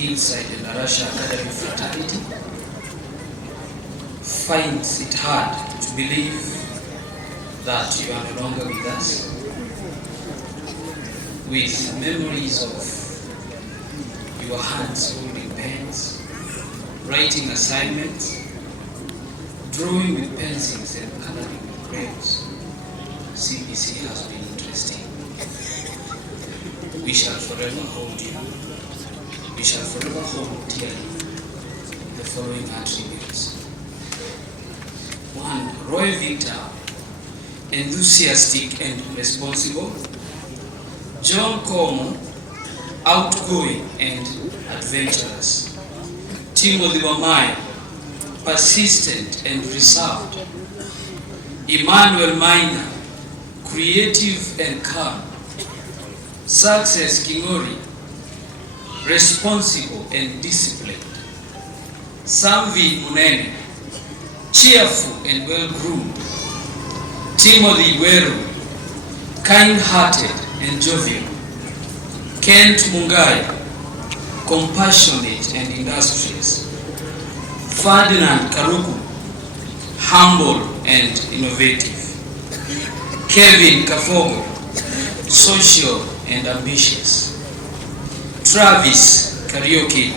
Hillside Endarasha Academy fraternity finds it hard to believe that you are no longer with us, with memories of your hands holding pens, writing assignments, drawing with pencils and coloring with crayons. CBC has been interesting. We shall forever hold you. We shall forever hold dearly the following attributes. 1. Roy Victor, enthusiastic and responsible. John Como, outgoing and adventurous. Timothy Wamai, persistent and reserved. Emmanuel Maina, creative and calm. Success Kingori, responsible and disciplined. Samvi Munene, cheerful and well-groomed. Timothy Weru, kind-hearted and jovial. Kent Mungai, compassionate and industrious. Ferdinand Karuku, humble and innovative. Kevin Kafogo, social and ambitious. Travis Karaoke,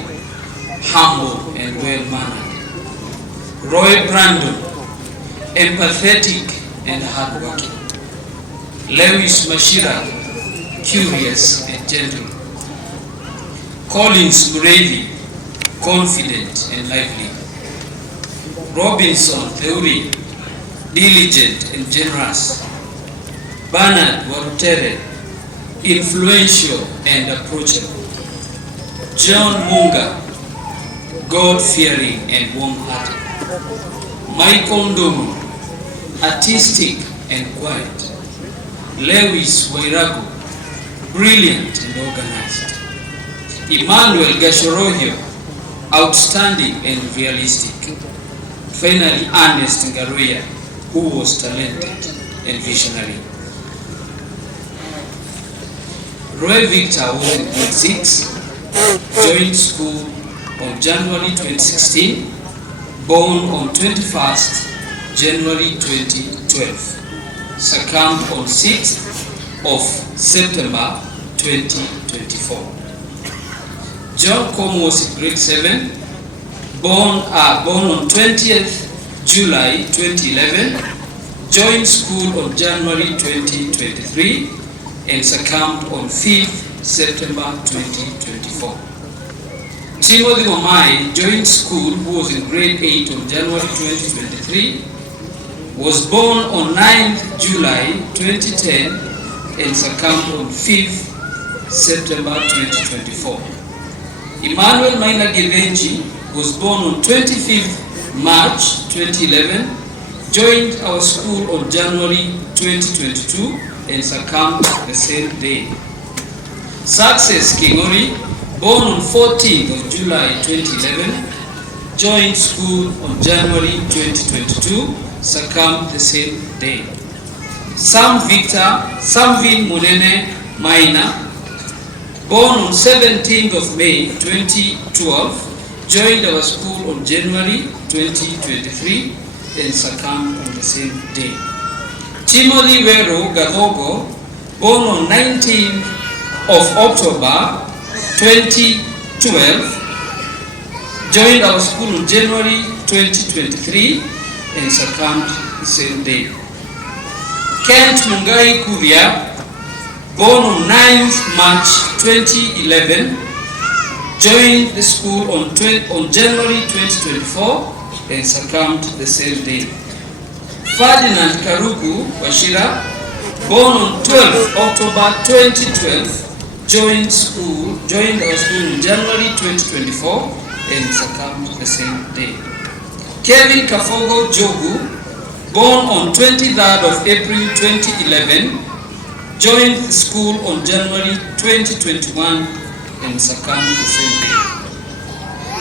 humble and well-mannered. Roy Brandon, empathetic and hardworking. Lewis Mashira, curious and gentle. Collins Mureithi, confident and lively. Robinson Theuri, diligent and generous. Bernard Warutere, influential and approachable. John Munga, God-fearing and warm-hearted. Michael Ndomo, artistic and quiet. Lewis Wairagu, brilliant and organized. Emmanuel Gashorohio, outstanding and realistic. Finally, Ernest Ngaruya, who was talented and visionary. Roy Victor was in grade 6, joined school on January 2016, born on 21st January 2012, succumbed on 6th of September 2024. John Como was in grade 7, born on 20th July 2011, joined school on January 2023, and succumbed on 5th September 2024. Timothy Wamai joined school, who was in grade 8 on January 2023, was born on 9th July 2010 and succumbed on 5th September 2024. Emmanuel Maina Gevenji was born on 25th March 2011, joined our school on January 2022 and succumbed the same day. Success Kingori, born on 14th of July 2011, joined school on January 2022, succumbed the same day. Sam Victor, Samvin Munene Maina, born on 17th of May 2012, joined our school on January 2023 and succumbed on the same day. Timothy Wero Gahogo, born on 19th of October 2012, joined our school on January 2023 and succumbed the same day. Kent Mungai Kuria, born on 9th March 2011, joined the school on January 2024 and succumbed the same day. Ferdinand Karuku Washira, born on 12th October 2012, joined our school in January 2024 and succumbed the same day. Kevin Kafogo Jogu, born on 23rd of April 2011, joined the school on January 2021 and succumbed the same day.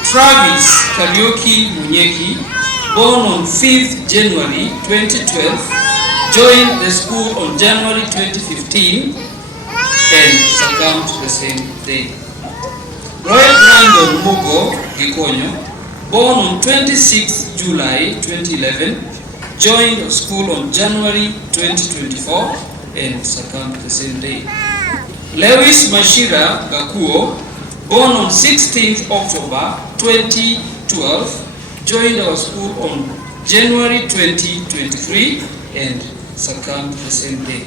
Travis Karaoke Munyeki, born on 5th January 2012, joined the school on January 2015 and succumbed the same day. Royal Brandon Mugo Gikonyo, born on 26 July 2011, joined the school on January 2024 and succumbed the same day. Lewis Mashira Gakuo, born on 16th October 2012, joined our school on January 2023 and succumbed the same day.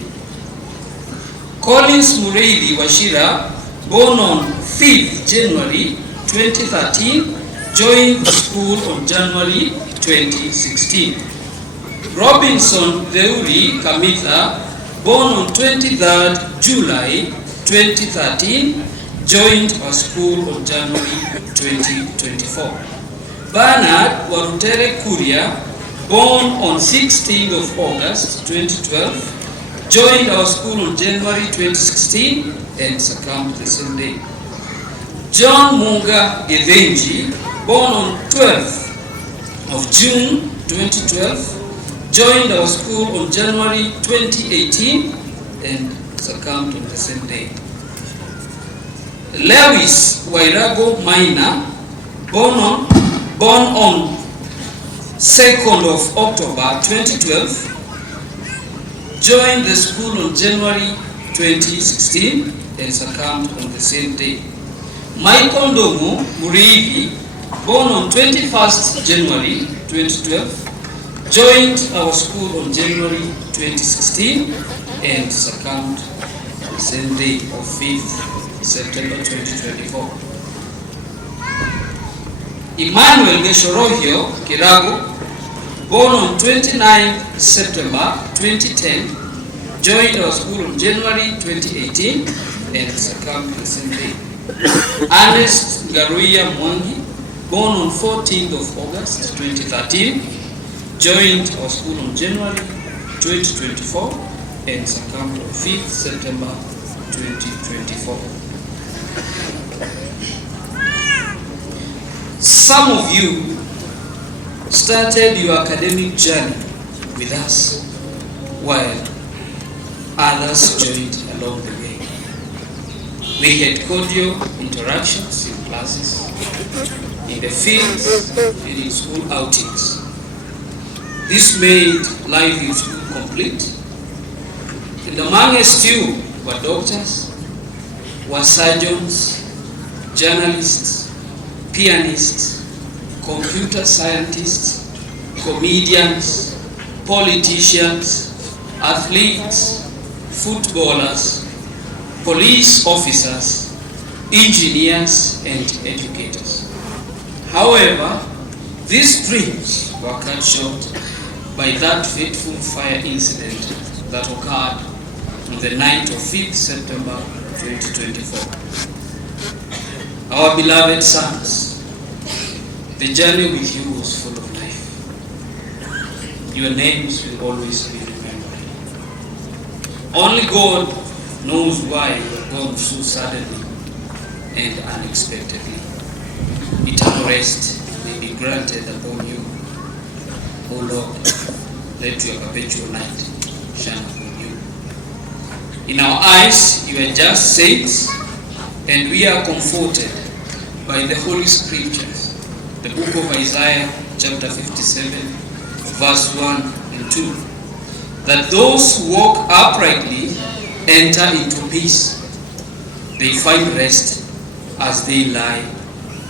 Collins Mureithi Washira, born on 5th January 2013, joined the school on January 2016. Robinson Deuri Kamitha, born on 23rd July 2013, joined our school on January 2024. Bernard Warutere Kuria, born on 16th of August 2012, joined our school on January 2016 and succumbed the same day. John Munga Gevenji, born on 12th of June 2012, joined our school on January 2018 and succumbed on the same day. Lewis Wairago Maina, born on 2nd of October 2012, joined the school on January 2016 and succumbed on the same day. Michael Ndomo Muriivi, born on 21st January 2012, joined our school on January 2016 and succumbed the same day of 5th September 2024. Emmanuel Geshorohio Kirago, born on 29th September 2010, joined our school on January 2018 and succumbed the same day. Ernest Garuia Mwangi, born on 14th of August 2013, joined our school on January 2024 and succumbed on 5th September 2024. Some of you started your academic journey with us, while others joined along the way. We had cordial interactions in classes, in the fields, and in school outings. This made life in school complete. And amongst you were doctors, were surgeons, journalists, pianists, computer scientists, comedians, politicians, athletes, footballers, police officers, engineers, and educators. However, these dreams were cut short by that fateful fire incident that occurred on the night of 5th September 2024. Our beloved sons, the journey with you was full of life. Your names will always be remembered. Only God knows why you were gone so suddenly and unexpectedly. Eternal rest may be granted upon you. O Lord, let your perpetual light shine upon you. In our eyes, you are just saints, and we are comforted by the Holy Scriptures, the book of Isaiah, chapter 57, verse 1 and 2, that those who walk uprightly enter into peace. They find rest as they lie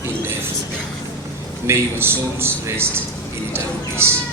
in death. May your souls rest in eternal peace.